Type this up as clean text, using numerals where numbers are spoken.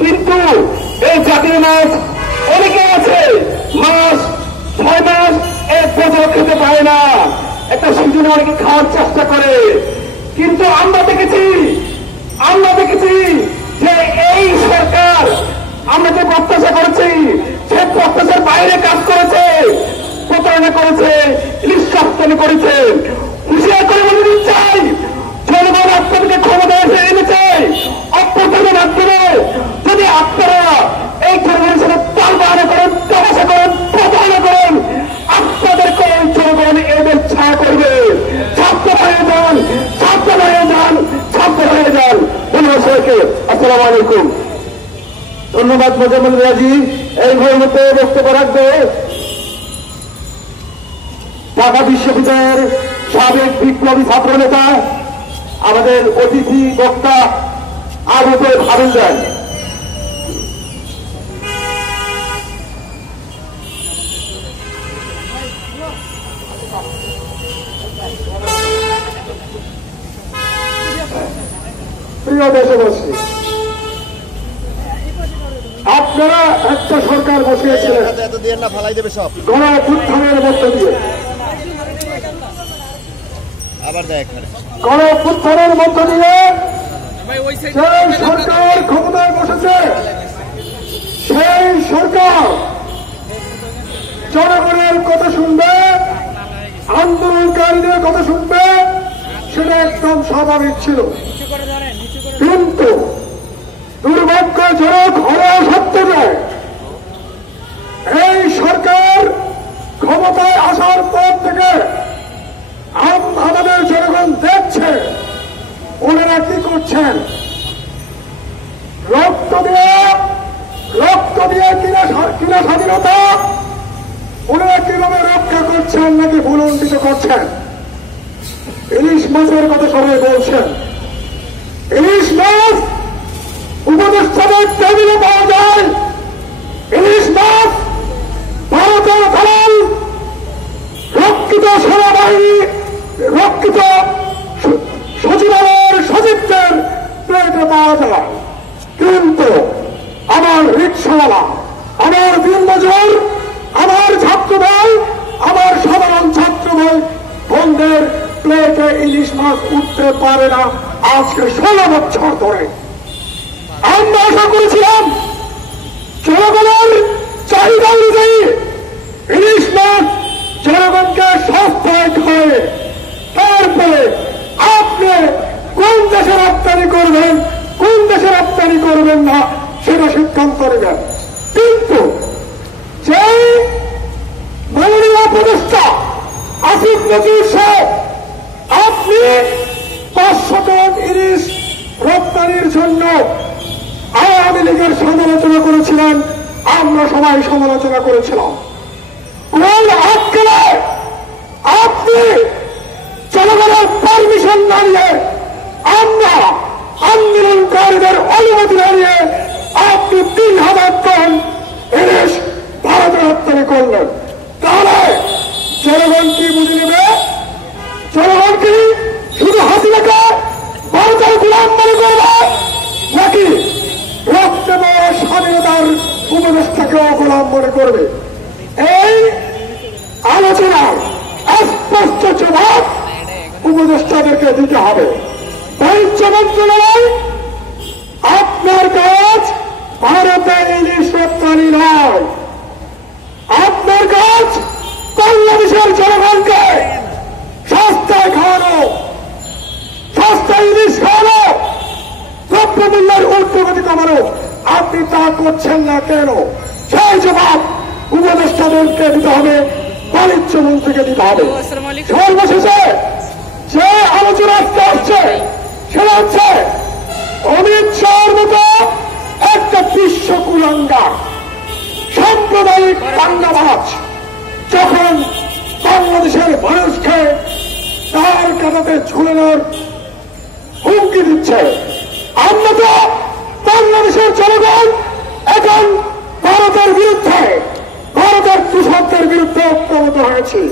কিন্তু এই জাতীয় মাছ অনেকে আছে মাস 6 মাস 1 বছর খেতে পারে না, একটা সিজনে অনেকে খাওয়ার চেষ্টা করে। কিন্তু আমরা দেখেছি যে এই সরকার আমরা যে প্রত্যাশা করেছি সে প্রত্যাশার বাইরে কাজ করেছে, প্রতারণা করেছে, ইলিশ রপ্তানি করেছে। হুঁশিয়ার করে বলে দিতে চাই, জনগণ আপনাদেরকে ক্ষমতা এনেছে অভ্যুত্থানের মাধ্যমে। যদি আপনারা এই জনগণের সাথে তালবাহানা করেন, তামাশা করেন, প্রতারণা করেন, আপনাদেরকে এই জনগণ এদের ছায়া করবে। ছাত্র হয়ে যান, ছাত্র হয়ে যান, ছাত্র হয়ে যান। ধন্যবাদ সবাইকে। আসসালামু আলাইকুম। ধন্যবাদ মোজাম্মেল রাজি। এই মুহূর্তে বক্তব্য রাখবে ঢাকা বিশ্ববিদ্যালয়ের সাবেক বিপ্লবী ছাত্র নেতা আমাদের অতিথি বক্তা আবুল হাবিলদার। প্রিয় দেশবাসী, আপনারা একটা সরকার বসিয়েছিলেন গণঅভ্যুত্থানের মধ্য দিয়ে, গণঅভ্যুত্থানের মধ্য দিয়ে সেই সরকার ক্ষমতায় বসেছে, সেই সরকার জনগণের কথা শুনবে, আন্দোলনকারীদের কথা শুনবে, সেটা একদম স্বাভাবিক ছিল। কিন্তু দুর্ভাগ্যজনক হওয়া সত্ত্বেও এই সরকার ক্ষমতায় আসার পর থেকে আমাদের জনগণ দেখছে ওনারা কি করছেন। রক্ত দিয়ে কিনা স্বাধীনতা ওনারা কিভাবে রক্ষা করছেন নাকি ভুলণ্ঠিত করছেন। ইলিশ মাছের কথা সবাই বলছেন, ইলিশ মাছ উপদেষ্টাদের টেবিলে পাওয়া যায়। ইলিশ মাছ ভারতের দালাল রক্ষিত সেনাবাহিনী, রক্ষিত সচিবালয়ের সচিবদের প্লেটে পাওয়া যায়। কিন্তু আমার রিক্সাওয়ালা, আমার দিনমজুর, আমার ছাত্র ভাই, আমার সাধারণ ছাত্র ভাই বন্ধের প্লেটে ইলিশ মাছ উঠতে পারে না আজকে 16 বছর ধরে। আমরা আশা করেছিলাম জনগণের চাহিদা অনুযায়ী ইলিশ মাছ জনগণকে সস্তায় খায়, তারপরে আপনি কোন দেশে রপ্তানি করবেন, কোন দেশে রপ্তানি করবেন না সেটা সিদ্ধান্ত নেবেন। কিন্তু যেই মাননীয় উপদেষ্টা আসিফ নজরুল সাহেব আপনি 500 টন ইলিশ রপ্তানির জন্য আওয়ামী লীগের সমালোচনা করেছিলেন, আমরা সবাই সমালোচনা করেছিলাম। কোন আটকেলে আপনি জনগণের পারমিশন না নিয়ে, আমরা আন্দোলনকারীদের অনুমতি না নিয়ে আপনি 3000 টন ইলিশ ভারতে রপ্তানি করলেন। তাহলে জনগণ কি বুঝে নেবে? জনগণ কি শুধু হাসিনাকে ভারতের গোলাম মনে করবে নাকি রক্তময় স্বাধীনতার উপদেষ্টাকেও গোলাম মনে করবে? এই আলোচনার স্পষ্ট জবাব উপদেষ্টাদেরকে দিতে হবে। বাণিজ্য মন্ত্রণালয়, আপনার কাজ ভারতে ইলিশ রপ্তানি নয়, আপনার কাজ বাংলাদেশের জনগণকে সস্তায় খাওয়ানো, সস্তায় ইলিশ খাওয়ানো, দ্রব্যমূল্যের ঊর্ধ্বগতি কমানো। আপনি তা করছেন না কেন? সেই জবাব উপদেষ্টাদেরকে দিতে হবে, বাণিজ্য মন্ত্রীকে দিতে হবে। সর্বশেষে যে আলোচনা আসছে সেটা হচ্ছে অমিত শাহর মতো একটা বিশ্ব কুলাঙ্গার সাম্প্রদায়িক দাঙ্গাবাজ যখন বাংলাদেশের মানুষকে তার কাঁটাতে ঝুলানোর হুমকি দিচ্ছে, আমরা তো বাংলাদেশের জনগণ এখন ভারতের বিরুদ্ধে, ভারতের কৃষকদের বিরুদ্ধে ঐক্যবদ্ধ হয়েছি।